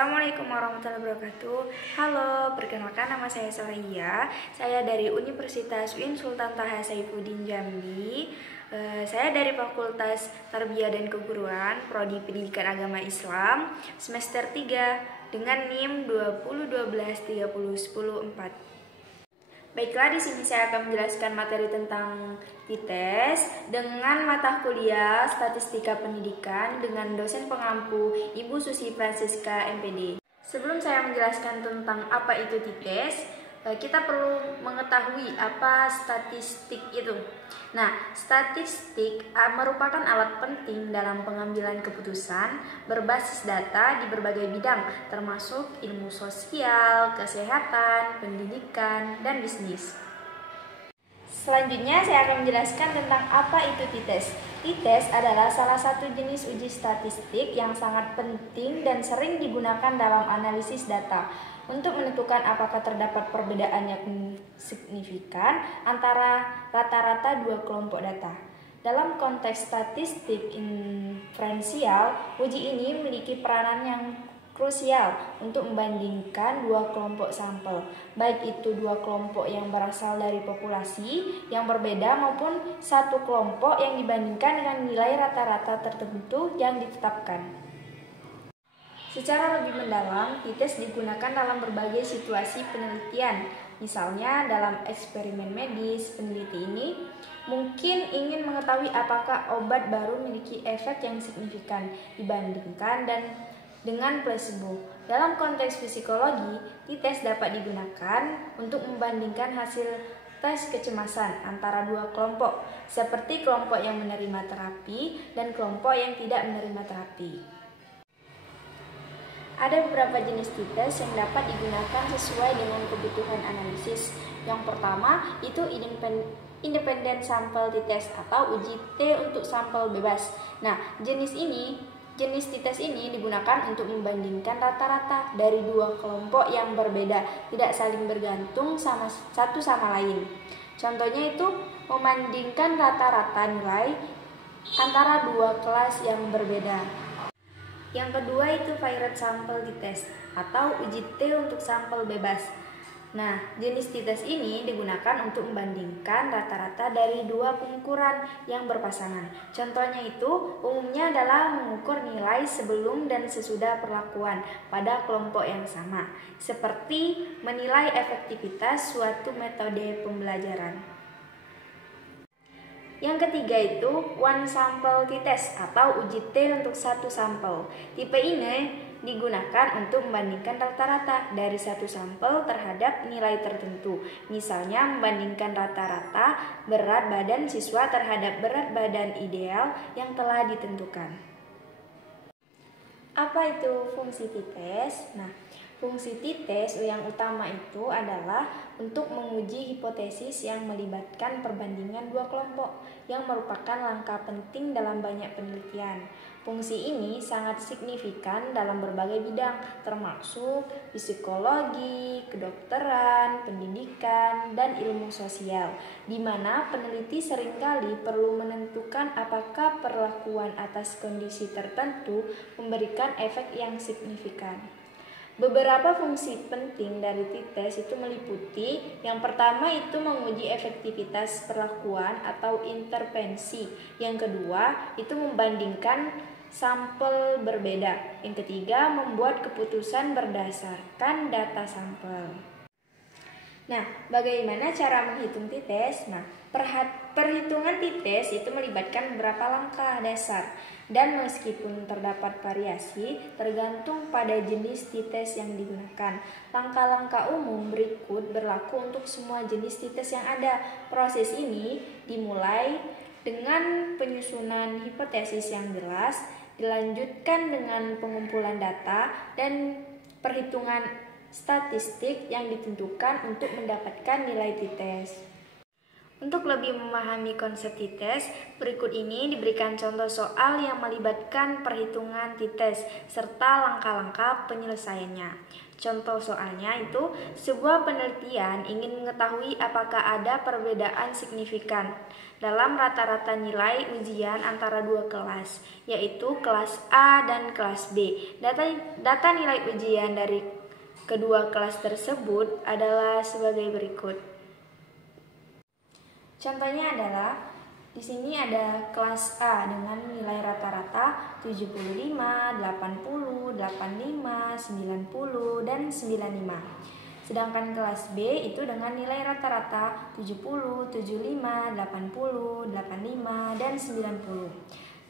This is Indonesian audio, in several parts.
Assalamualaikum warahmatullahi wabarakatuh. Halo, perkenalkan nama saya Soraya. Saya dari Universitas UIN Sultan Taha Saifuddin Jambi. Saya dari Fakultas Tarbiyah dan Keguruan, Prodi Pendidikan Agama Islam, semester 3 dengan NIM 2012301004. Baiklah, di sini saya akan menjelaskan materi tentang TITES dengan mata kuliah Statistika Pendidikan dengan dosen pengampu Ibu Susi Francisca MPD. Sebelum saya menjelaskan tentang apa itu TITES, kita perlu mengetahui apa statistik itu. Nah, statistik merupakan alat penting dalam pengambilan keputusan berbasis data di berbagai bidang, termasuk ilmu sosial, kesehatan, pendidikan, dan bisnis. Selanjutnya saya akan menjelaskan tentang apa itu TITES. TITES adalah salah satu jenis uji statistik yang sangat penting dan sering digunakan dalam analisis data untuk menentukan apakah terdapat perbedaan yang signifikan antara rata-rata dua kelompok data. Dalam konteks statistik inferensial, uji ini memiliki peranan yang krusial untuk membandingkan dua kelompok sampel, baik itu dua kelompok yang berasal dari populasi yang berbeda maupun satu kelompok yang dibandingkan dengan nilai rata-rata tertentu yang ditetapkan. Secara lebih mendalam, TITES digunakan dalam berbagai situasi penelitian. Misalnya dalam eksperimen medis, peneliti ini mungkin ingin mengetahui apakah obat baru memiliki efek yang signifikan dibandingkan dengan placebo. Dalam konteks psikologi, TITES dapat digunakan untuk membandingkan hasil tes kecemasan antara dua kelompok, seperti kelompok yang menerima terapi dan kelompok yang tidak menerima terapi. Ada beberapa jenis TITES yang dapat digunakan sesuai dengan kebutuhan analisis. Yang pertama itu independent sample TITES atau uji T untuk sampel bebas. Nah, jenis TITES ini digunakan untuk membandingkan rata-rata dari dua kelompok yang berbeda, tidak saling bergantung satu sama lain. Contohnya itu membandingkan rata-rata nilai antara dua kelas yang berbeda. Yang kedua itu Varied Sample TITES atau uji T untuk sampel bebas. Nah, jenis TITES ini digunakan untuk membandingkan rata-rata dari dua pengukuran yang berpasangan. Contohnya itu umumnya adalah mengukur nilai sebelum dan sesudah perlakuan pada kelompok yang sama, seperti menilai efektivitas suatu metode pembelajaran. Yang ketiga itu One Sample TITES atau uji T untuk satu sampel. Tipe ini digunakan untuk membandingkan rata-rata dari satu sampel terhadap nilai tertentu. Misalnya membandingkan rata-rata berat badan siswa terhadap berat badan ideal yang telah ditentukan. Apa itu fungsi TITES? Nah, fungsi TITES yang utama itu adalah untuk menguji hipotesis yang melibatkan perbandingan dua kelompok yang merupakan langkah penting dalam banyak penelitian. Fungsi ini sangat signifikan dalam berbagai bidang, termasuk psikologi, kedokteran, pendidikan, dan ilmu sosial, di mana peneliti seringkali perlu menentukan apakah perlakuan atas kondisi tertentu memberikan efek yang signifikan. Beberapa fungsi penting dari TITES itu meliputi yang pertama itu menguji efektivitas perlakuan atau intervensi. Yang kedua itu membandingkan sampel berbeda. Yang ketiga membuat keputusan berdasarkan data sampel. Nah, bagaimana cara menghitung TITES? Nah, perhitungan TITES itu melibatkan beberapa langkah dasar dan meskipun terdapat variasi tergantung pada jenis TITES yang digunakan. Langkah-langkah umum berikut berlaku untuk semua jenis TITES yang ada. Proses ini dimulai dengan penyusunan hipotesis yang jelas, dilanjutkan dengan pengumpulan data dan perhitungan statistik yang ditentukan untuk mendapatkan nilai TITES. Untuk lebih memahami konsep t-test, berikut ini diberikan contoh soal yang melibatkan perhitungan t-test serta langkah-langkah penyelesaiannya. Contoh soalnya itu, sebuah penelitian ingin mengetahui apakah ada perbedaan signifikan dalam rata-rata nilai ujian antara dua kelas, yaitu kelas A dan kelas B. Data nilai ujian dari kedua kelas tersebut adalah sebagai berikut. Contohnya adalah di sini ada kelas A dengan nilai rata-rata 75, 80, 85, 90, dan 95. Sedangkan kelas B itu dengan nilai rata-rata 70, 75, 80, 85, dan 90.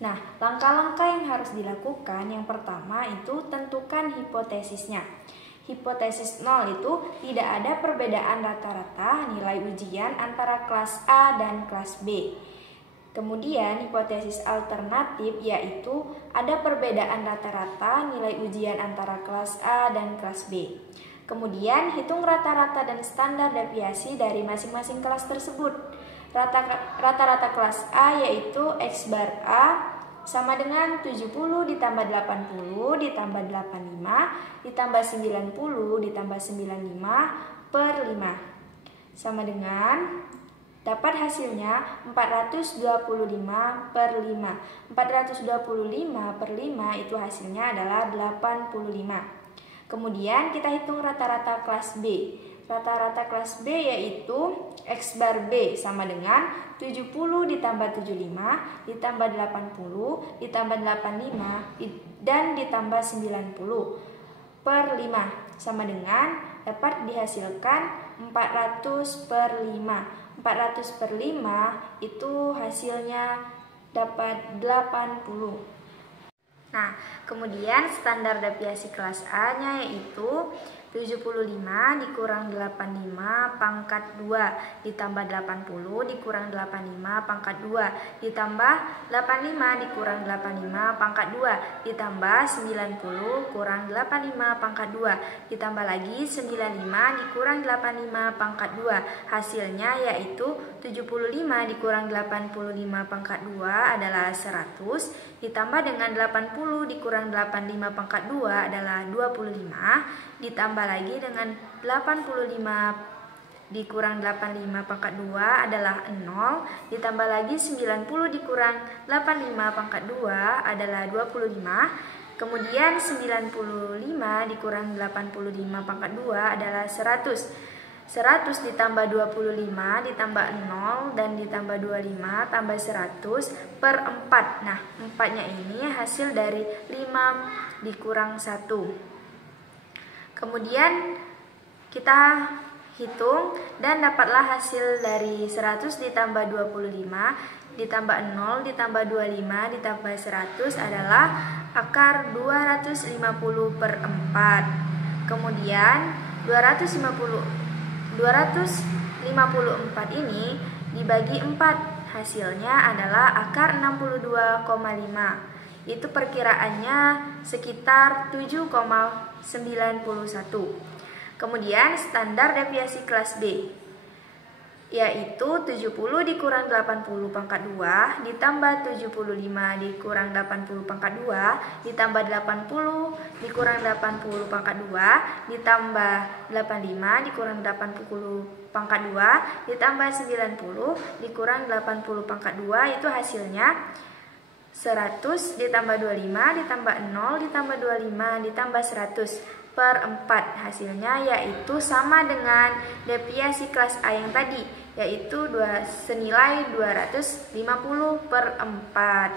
Nah, langkah-langkah yang harus dilakukan yang pertama itu tentukan hipotesisnya. Hipotesis 0 itu tidak ada perbedaan rata-rata nilai ujian antara kelas A dan kelas B. Kemudian hipotesis alternatif yaitu ada perbedaan rata-rata nilai ujian antara kelas A dan kelas B. Kemudian hitung rata-rata dan standar deviasi dari masing-masing kelas tersebut. Rata-rata kelas A yaitu X bar A sama dengan 70 ditambah 80 ditambah 85 ditambah 90 ditambah 95 per 5 sama dengan dapat hasilnya 425 per 5. 425 per 5 itu hasilnya adalah 85. Kemudian kita hitung rata-rata kelas B. Rata-rata kelas B yaitu X bar B sama dengan 70 ditambah 75 ditambah 80 ditambah 85 dan ditambah 90 per 5 sama dengan dapat dihasilkan 400 per 5. 400 per 5 itu hasilnya dapat 80. Nah, kemudian standar deviasi kelas A-nya yaitu 75 dikurang 85 pangkat 2 ditambah 80 dikurang 85 pangkat 2 ditambah 85 dikurang 85 pangkat 2 ditambah 90 kurang 85 pangkat 2 ditambah lagi 95 dikurang 85 pangkat 2. Hasilnya yaitu 75 dikurang 85 pangkat 2 adalah 100 ditambah dengan 80 dikurang 85 pangkat 2 adalah 25 ditambah lagi dengan 85 dikurang 85 pangkat 2 adalah 0 ditambah lagi 90 dikurang 85 pangkat 2 adalah 25. Kemudian 95 dikurang 85 pangkat 2 adalah 100. 100 ditambah 25 ditambah 0 dan ditambah 25 tambah 100 per 4. Nah, 4-nya ini hasil dari 5 dikurang 1. Kemudian kita hitung dan dapatlah hasil dari 100 ditambah 25 ditambah 0 ditambah 25 ditambah 100 adalah akar 250 per 4. Kemudian 254 ini dibagi 4 hasilnya adalah akar 62,5. Itu perkiraannya sekitar 7,91. Kemudian standar deviasi kelas B yaitu 70 dikurang 80 pangkat 2 ditambah 75 dikurang 80 pangkat 2 ditambah 80 dikurang 80 pangkat 2 ditambah 85 dikurang 80 pangkat 2 ditambah 90 dikurang 80 pangkat 2 itu hasilnya 100 ditambah 25 ditambah 0 ditambah 25 ditambah 100 per 4. Hasilnya yaitu sama dengan deviasi kelas A yang tadi, yaitu senilai 250 per 4.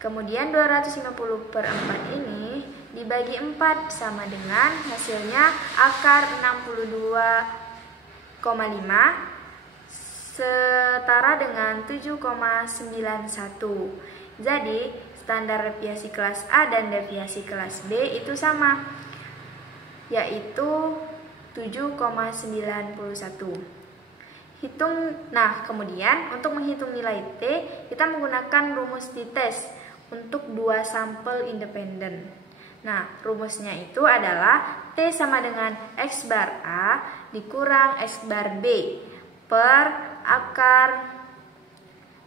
Kemudian 250 per 4 ini dibagi 4 sama dengan hasilnya akar 62,5 setara dengan 7,91. Jadi, standar deviasi kelas A dan deviasi kelas B itu sama, yaitu 7,91. Kemudian untuk menghitung nilai T, kita menggunakan rumus t-test untuk dua sampel independen. Nah, rumusnya itu adalah T sama dengan X bar A dikurang X bar B per akar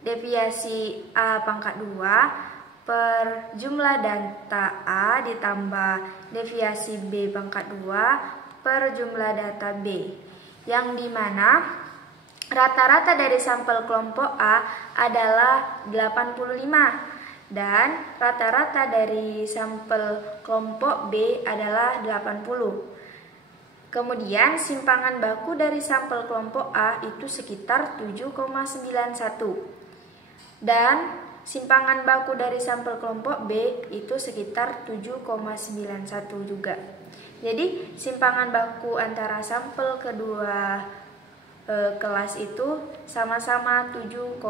deviasi A pangkat 2 per jumlah data A ditambah deviasi B pangkat 2 per jumlah data B, yang dimana rata-rata dari sampel kelompok A adalah 85 dan rata-rata dari sampel kelompok B adalah 80. Kemudian simpangan baku dari sampel kelompok A itu sekitar 7,91 dan simpangan baku dari sampel kelompok B itu sekitar 7,91 juga. Jadi simpangan baku antara sampel kedua kelas itu sama-sama 7,91.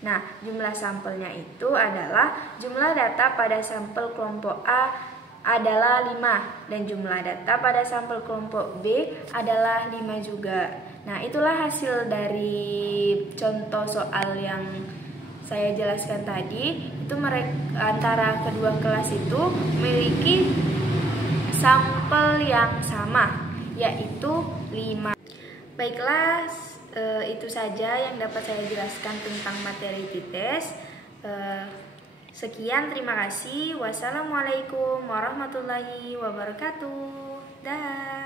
Nah, jumlah sampelnya itu adalah jumlah data pada sampel kelompok A adalah 5 dan jumlah data pada sampel kelompok B adalah 5 juga. Nah, itulah hasil dari contoh soal yang saya jelaskan tadi. Itu antara kedua kelas itu memiliki sampel yang sama, yaitu 5. Baiklah, itu saja yang dapat saya jelaskan tentang materi TITES. Sekian, terima kasih. Wassalamualaikum warahmatullahi wabarakatuh. Dah.